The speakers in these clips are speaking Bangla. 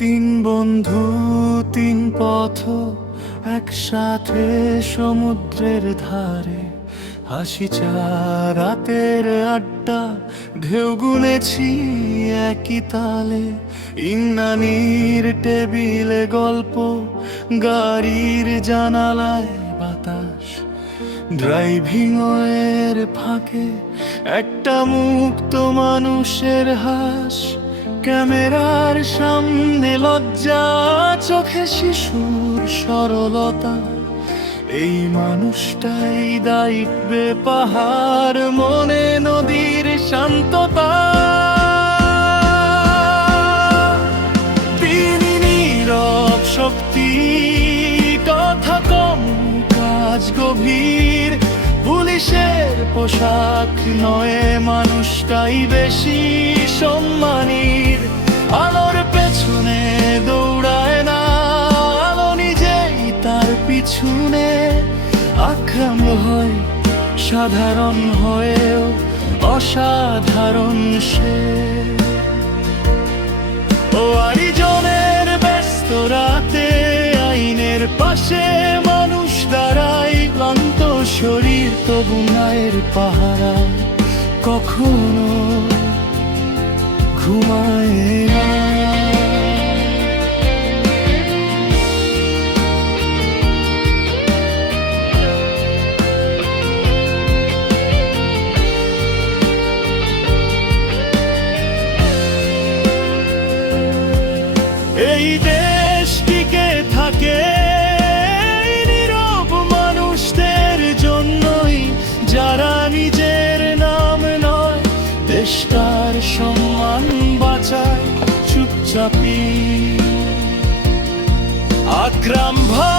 তিন বন্ধু তিন পথ একসাথে সমুদ্রের ধারে, হাসি চা রাতের আড্ডা, ঢেউ গুনেছি একই তালে। ইন্নানির টেবিলে গল্প, গাড়ির জানালায় বাতাস, ড্রাইভিং এর ফাঁকে একটা মুক্ত মানুষের হাস। ক্যামেরার সামনে লজ্জা, চোখে শিশুর সরলতা। এই মানুষটাই দায়িত্বে পাহাড়, মনে নদীর শান্ততা। তিনি নীরব শক্তি, কথা কম কাজ গভীর। পুলিশের পোশাক নয়, মানুষটাই বেশি সম্মানীর। আলোর পেছনে দৌড়ায় না, আলো নিজেই তার পিছনে। আকরাম হয় সাধারণ হয়েও অসাধারণ সে। ও আরিজনের ব্যস্ত রাতে, আইনের পাশে মানুষ দাঁড়ায়। ক্লান্ত শরীর তবু মায়ের পাহারা, কখনো ঘুমায় না। এই দেশ টিকে থাকে নীরব মানুষদের জন্যই, যারা নিজের নাম নয় দেশটার সম্মান বাঁচায় চুপচাপি। আকরাম ভাই,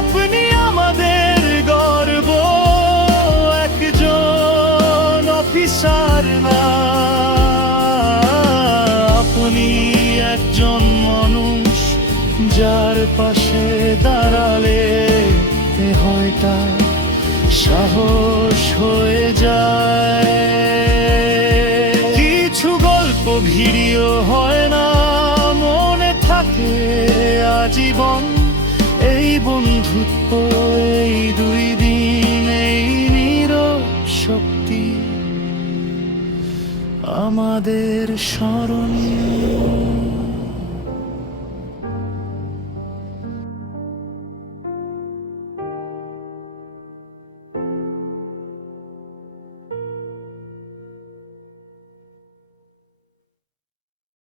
আপনি আমাদের গর্ব, একজন অফিসার না, আপনি একজন মানুষ, যার পাশে দাঁড়ালে হয়টা সাহস হয়ে যায়। কিছু গল্প ভিডিও হয় না, মনে থাকে আজীবন। এই বন্ধুত্ব, এই দুই দিন, এই নীরব শক্তি আমাদের স্মরণীয়।